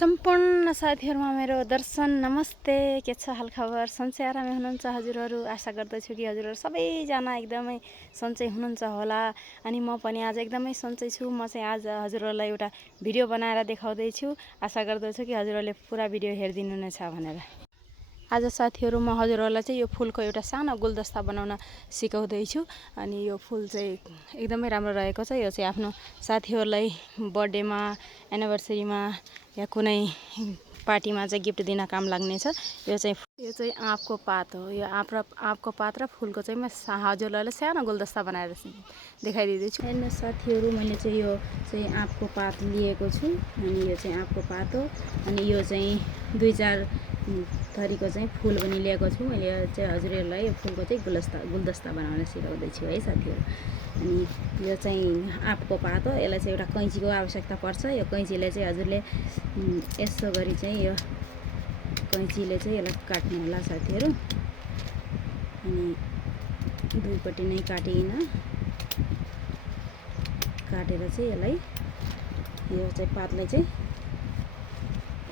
सम्पूर्ण साथीहरुमा मेरो दर्शन नमस्ते। के छ हालखबर? सन्चै आरामै हुनुहुन्छ हजुरहरु? आशा गर्दछु कि हजुरहरु सबैजना एकदमै सन्चै हुनुहुन्छ होला। अनि म पनि आज एकदमै सन्चै छु। म चाहिँ आज हजुरहरुलाई एउटा भिडियो बनाएर देखाउँदै छु। आशा गर्दछु कि हजुरहरुले पुरा भिडियो हेरिदिनु नै छ भनेर। आज साथीहरु म हजुरहरुलाई चाहिँ यो फूलको एउटा सानो गुलदस्ता बनाउन सिकाउँदै छु। अनि यो फूल चाहिँ एकदमै राम्रो रहेको छ। यो चाहिँ आफ्नो साथीहरुलाई बर्थडेमा, एनिभर्सरीमा या कुनै पार्टीमा चाहिँ गिफ्ट दिन काम लाग्ने छ। यो चाहिँ आँपको पात हो। यो आँपको पात र फूलको चाहिँ म हजुरहरुलाई सानो गुलदस्ता बनाएर देखाइदिँदैछु। हैन साथीहरु, मैले चाहिँ यो चाहिँ आँपको पात लिएको छु। अनि यो चाहिँ आँपको पात हो। अनि यो चाहिँ 2-4 थरीको चाहिँ फूल पनि लिएको छु। मैले चाहिँ हजुरहरुलाई यो फूलको चाहिँ गुलदस्ता बनाउन सिकाउँदै छु है साथीहरु। अनि यो चाहिँ आँपको पात हो। यसलाई चाहिँ एउटा कैँचीको आवश्यकता पर्छ। यो कैँचीले चाहिँ हजुरले यसो गरी चाहिँ यो कैँचीले चाहिँ यसलाई काट्नु होला साथीहरु। अनि दुईपट्टि नै काटेर चाहिँ यसलाई यो चाहिँ पातलाई चाहिँ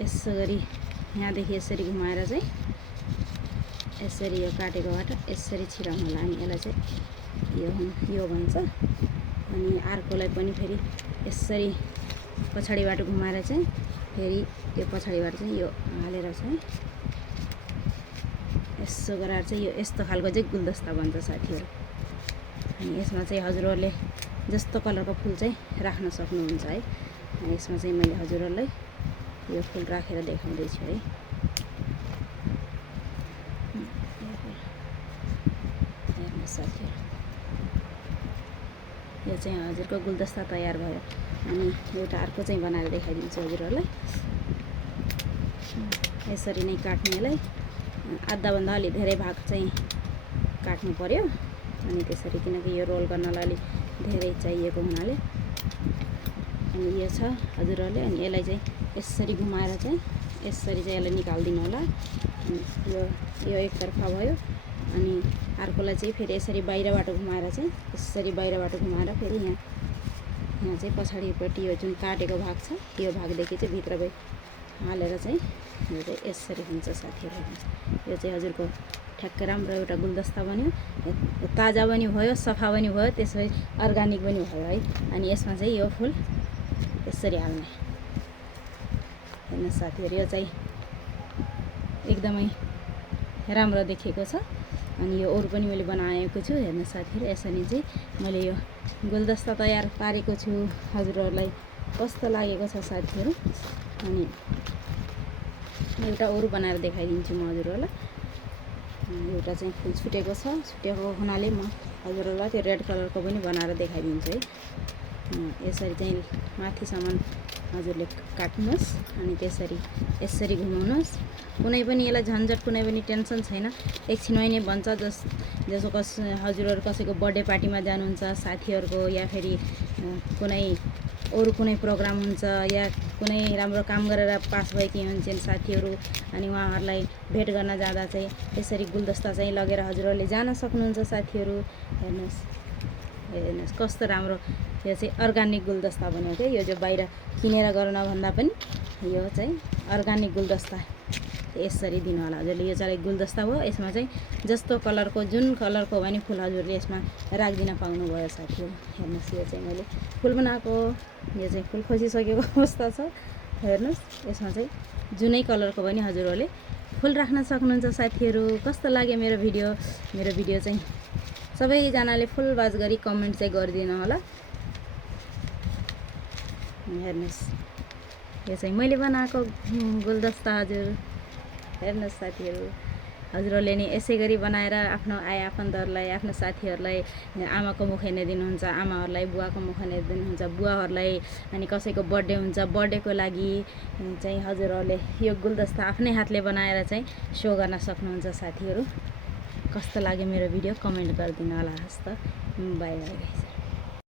यसो गरी यहाँदेखि यसरी घुमाएर चाहिँ यसरी यो काटेकोबाट यसरी छिराउनु होला। अनि यसलाई चाहिँ यो भन्छ। अनि अर्कोलाई पनि फेरि यसरी पछाडिबाट घुमाएर चाहिँ फेरि यो पछाडिबाट चाहिँ यो हालेर चाहिँ यसो गरेर चाहिँ यो यस्तो खालको चाहिँ गुलदस्ता बन्छ साथीहरु। अनि यसमा चाहिँ हजुरहरुले जस्तो कलरको फूल चाहिँ राख्न सक्नुहुन्छ है। अनि यसमा चाहिँ मैले हजुरहरुलाई यो फूल राखेर देखाउँदै छु है। हेर्नुस् साथीहरु, यो चाहिँ हजुरको गुलदस्ता तयार भयो। अनि एउटा अर्को चाहिँ बनाएर देखाइदिन्छु हजुरहरुलाई। यसरी नै काट्ने यसलाई आधा भन्दा अलि धेरै भाग चाहिँ काट्नु पर्यो। अनि त्यसरी किनकि यो रोल गर्नलाई अलि धेरै चाहिएको हुनाले। अनि यो छ हजुरहरुले। अनि यसलाई चाहिँ यसरी घुमाएर चाहिँ यसरी चाहिँ यसलाई निकाल्दिनु होला। अनि यो एकतर्फा भयो। अनि अर्कोलाई चाहिँ फेरि यसरी बाहिरबाट घुमाएर चाहिँ यसरी बाहिरबाट घुमाएर फेरि यहाँ चाहिँ पछाडिपट्टि यो जुन काटेको भाग छ यो भागदेखि चाहिँ भित्र हालेर चाहिँ यो चाहिँ यसरी हुन्छ साथीहरु। यो चाहिँ हजुरको ठ्याक्कै राम्रो एउटा गुलदस्ता बन्यो। ताजा पनि भयो, सफा पनि भयो, त्यसपछि अर्गानिक पनि भयो है। अनि यसमा चाहिँ यो फूल यसरी हाल्ने। हेर्नुस् साथीहरु, यो चाहिँ एकदमै राम्रो देखेको छ। अनि यो अरु पनि मैले बनाएको छु। हेर्नुस् साथीहरु, यसरी चाहिँ मैले यो गुलदस्ता तयार पारेको छु। हजुरहरुलाई कस्तो लागेको छ साथीहरु? अनि एउटा अरु बनाएर देखाइदिन्छु म हजुरहरुलाई। एउटा चाहिँ फूल छुटेको छ। छुटेको हुनाले म हजुरहरुलाई त्यो रेड कलरको पनि बनाएर देखाइदिन्छु है। यसरी चाहिँ माथिसम्म हजुरले काट्नुस्। अनि त्यसरी यसरी घुमाउनुस्। कुनै पनि यसलाई झन्झट, कुनै पनि टेन्सन छैन। एकछिनमै नै बन्छ। जसो हजुरहरु कसैको बर्थडे पार्टीमा जानुहुन्छ, साथीहरुको, या फेरि कुनै प्रोग्राम हुन्छ, या कुनै राम्रो काम गरेर पास भएकी हुन्छन् साथीहरु। अनि उहाँहरुलाई भेट गर्न जाँदा चाहिँ यसरी गुलदस्ता चाहिँ लगेर हजुरहरुले जान सक्नुहुन्छ साथीहरु। हेर्नुस् कस्तो राम्रो। यो चाहिँ अर्गानिक गुलदस्ता बन्यो के। यो चाहिँ बाहिर किनेर गर्न भन्दा पनि यो चाहिँ अर्गानिक गुलदस्ता यसरी दिनु होला हजुरले। यो चाहिँ गुलदस्ता हो। यसमा चाहिँ जस्तो कलरको, जुन कलरको भने फूल हजुरले यसमा राख्दिन पाउनु भयो साथीहरु। हेर्नुस्, यो चाहिँ मैले फूल बनाएको। यो चाहिँ फूल खोजिसकेको अवस्था छ। हेर्नुस्, यसमा चाहिँ जुनै कलरको पनि हजुरहरुले फूल राख्न सक्नुहुन्छ साथीहरु। कस्तो लाग्यो मेरो भिडियो? मेरो भिडियो चाहिँ सबैजनाले फुल वाच गरी कमेन्ट चाहिँ गरिदिनु होला। हेर्नुस्, यो चाहिँ मैले बनाएको गुलदस्ता हजुर। हेर्नुस् साथीहरु, हजुरहरुले नि यसै गरी बनाएर आफ्नो आफन्तहरुलाई, आफ्नो साथीहरुलाई आमाको मुख हेर्ने दिनुहुन्छ, आमाहरुलाई बुवाको मुख हेर्ने दिनुहुन्छ, बुवाहरुलाई। अनि कसैको बर्थडे हुन्छ, बर्थडेको लागि चाहिँ हजुरहरुले यो गुलदस्ता आफ्नै हातले बनाएर चाहिँ सो गर्न सक्नुहुन्छ साथीहरु। कस्तो लाग्यो मेरो भिडियो? कमेन्ट गरिदिनु होला। हस् त, बाइ बाइ गाइस।